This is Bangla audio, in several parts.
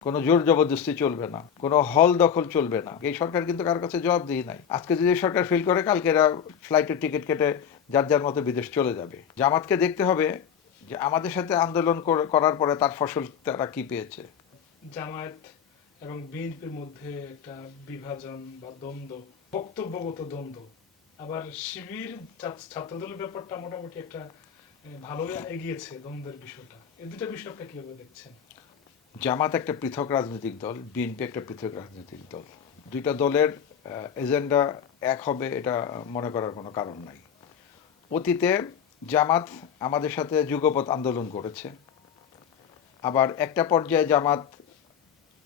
কোনো জোর জবরদস্তি চলবে না, কোনো হল দখল চলবে না। এই সরকার কিন্তু কারোর কাছে জবাব দিয়ে নাই। আজকে যদি সরকার ফেল করে, কালকে এরা ফ্লাইটের টিকিট কেটে যার যার মতো বিদেশ চলে যাবে। জামাতকে দেখতে হবে যে আমাদের সাথে আন্দোলন করার পরে তার ফসল তারা কি পেয়েছে। জামায়াত এবং বিএনপির মধ্যে একটা বিভাজন বা দ্বন্দ্ব, বক্তব্যগত দ্বন্দ্ব। আবার শিবির ছাত্র- ছাত্রদলের ব্যাপারটা মোটামুটি একটা ভালোই এগিয়েছে দ্বন্দ্বের বিষয়টা। এই দুটা বিষয় আপনি কীভাবে দেখছেন? জামাত একটা পৃথক রাজনৈতিক দল, বিএনপি একটা পৃথক রাজনৈতিক দল। দুইটা দলের এজেন্ডা এক হবে এটা মনে করার কোনো কারণ নাই। অতীতে জামাত আমাদের সাথে যুগপৎ আন্দোলন করেছে। আবার একটা পর্যায়ে জামাত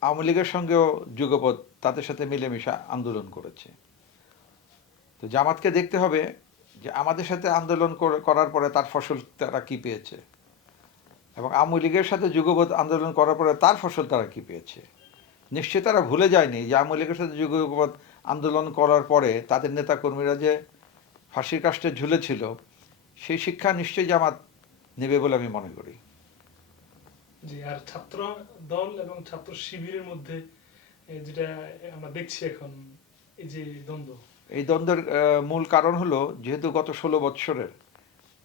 আওয়ামী লীগের সঙ্গেও যুগপৎ তাদের সাথে মিলেমিশে আন্দোলন করেছে। তো জামাতকে দেখতে হবে যে আমাদের সাথে আন্দোলন করার পরে তার ফসল তারা কি পেয়েছে। এবং আওয়ামী লীগের সাথে যুগপৎ আন্দোলন করার পরে তার ফসল তারা কি পেয়েছে? নিশ্চয়ই তারা ভুলে যায়নি যে আওয়ামী লীগের সাথে যুগপৎ আন্দোলন করার পরে তাদের নেতাকর্মীরা যে ফাঁসির কাষ্টে ঝুলেছিল সেই শিক্ষা নিশ্চয়ই জামাত নেবে বলে আমি মনে করি। জি আর ছাত্র দল এবং ছাত্র শিবিরের মধ্যে যেটা আমরা দেখছি এখন এই যে দ্বন্দ্ব। এই দ্বন্দ্বের মূল কারণ হলো যেহেতু গত ষোলো বৎসরের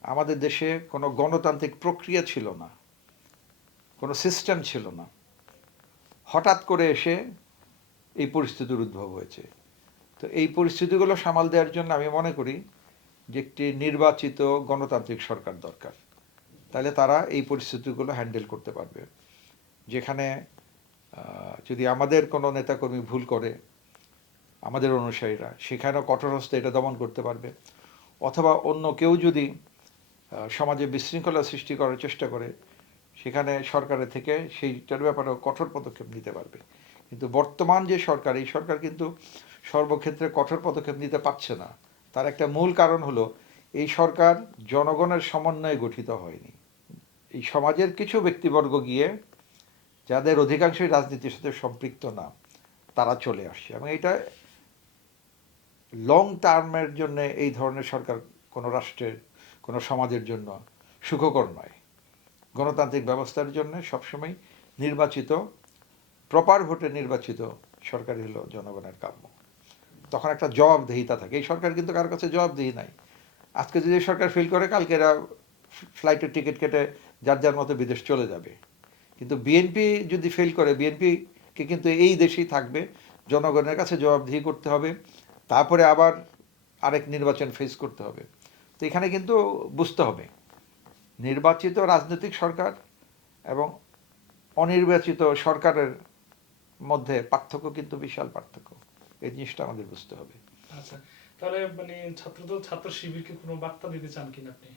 আমাদের দেশে কোনো গণতান্ত্রিক প্রক্রিয়া ছিল না, কোনো সিস্টেম ছিল না। হঠাৎ করে এসে এই পরিস্থিতির উদ্ভব হয়েছে। তো এই পরিস্থিতিগুলো সামাল দেওয়ার জন্য আমি মনে করি যে একটি নির্বাচিত গণতান্ত্রিক সরকার দরকার। তাহলে তারা এই পরিস্থিতিগুলো হ্যান্ডেল করতে পারবে। যেখানে যদি আমাদের কোনো নেতাকর্মী ভুল করে, আমাদের অনুসারীরা, সেখানেও কঠোর হস্তে এটা দমন করতে পারবে। অথবা অন্য কেউ যদি সমাজে বিশৃঙ্খলা সৃষ্টি করার চেষ্টা করে, সেখানে সরকারের থেকে সেইটার ব্যাপারেও কঠোর পদক্ষেপ নিতে পারবে। কিন্তু বর্তমান যে সরকার, এই সরকার কিন্তু সর্বক্ষেত্রে কঠোর পদক্ষেপ নিতে পারছে না। তার একটা মূল কারণ হলো, এই সরকার জনগণের সমন্বয়ে গঠিত হয়নি। এই সমাজের কিছু ব্যক্তিবর্গ গিয়ে, যাদের অধিকাংশই রাজনীতির সাথে সম্পৃক্ত না, তারা চলে আসছে। এবং এটা লং টার্মের জন্য এই ধরনের সরকার কোনো রাষ্ট্রের কোনো সমাজের জন্য সুখকর নয়। গণতান্ত্রিক ব্যবস্থার জন্য সবসময় নির্বাচিত, প্রপার ভোটে নির্বাচিত সরকারই হলো জনগণের কাম্য। তখন একটা জবাবদিহিতা থাকে। এই সরকার কিন্তু কারোর কাছে জবাবদিহি নাই। আজকে যদি সরকার ফিল করে, কালকে এরা ফ্লাইটের টিকিট কেটে যার যার মতো বিদেশ চলে যাবে। কিন্তু বিএনপি যদি ফেল করে বিএনপিকে কিন্তু এই দেশেই থাকবে। জনগণের কাছে জবাবদিহি করতে হবে। তারপরে আবার আরেক নির্বাচন ফেস করতে হবে। তো এখানে কিন্তু বুঝতে হবে। নির্বাচিত রাজনৈতিক সরকার এবং অনির্বাচিত সরকারের মধ্যে পার্থক্য কিন্তু বিশাল পার্থক্য। এই জিনিসটা আমাদের বুঝতে হবে। আচ্ছা তাহলে মানে ছাত্রদল ছাত্র শিবিরকে কোনো বার্তা দিতে চান কিনা আপনি?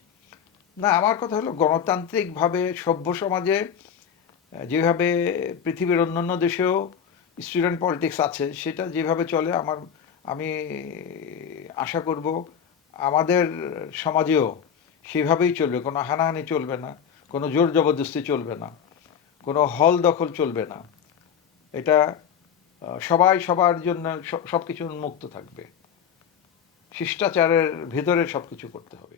না আমার কথা হলো গণতান্ত্রিকভাবে সভ্য সমাজে যেভাবে পৃথিবীর অন্যান্য দেশেও স্টুডেন্ট পলিটিক্স আছে সেটা যেভাবে চলে আমার আমি আশা করব আমাদের সমাজেও সেভাবেই চলবে। কোনো হানাহানি চলবে না, কোনো জোর জবরদস্তি চলবে না, কোনো হল দখল চলবে না। এটা সবাই সবার জন্য সব কিছু উন্মুক্ত থাকবে। শিষ্টাচারের ভেতরে সব কিছু করতে হবে।